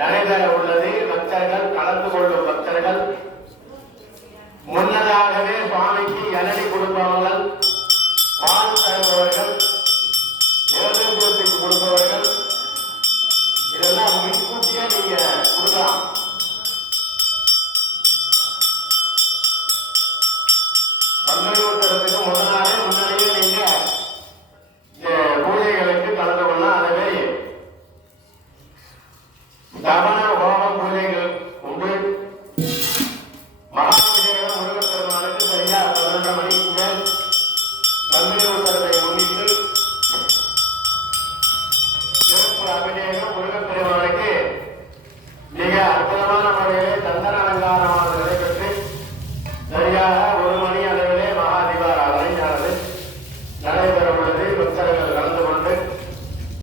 நடைபெற உள்ளது. பக்தர்கள் கலந்து கொள்ளும் பக்தர்கள் முன்னதாகவே சமண ஹோம பூஜைகள் உண்டு. மகாபிஷேகம் முருகப்பெருமானுக்கு சரியா பதினொன்றரை மணிக்கு மேல் தந்தை உத்தரவை முன்னிட்டு சிறப்பு அபிஷேகம் முருகப்பெருமானுக்கு மிக அற்புதமான முறையிலே சந்தன அலங்காரமாக நடைபெற்று சரியாக ஒரு மணி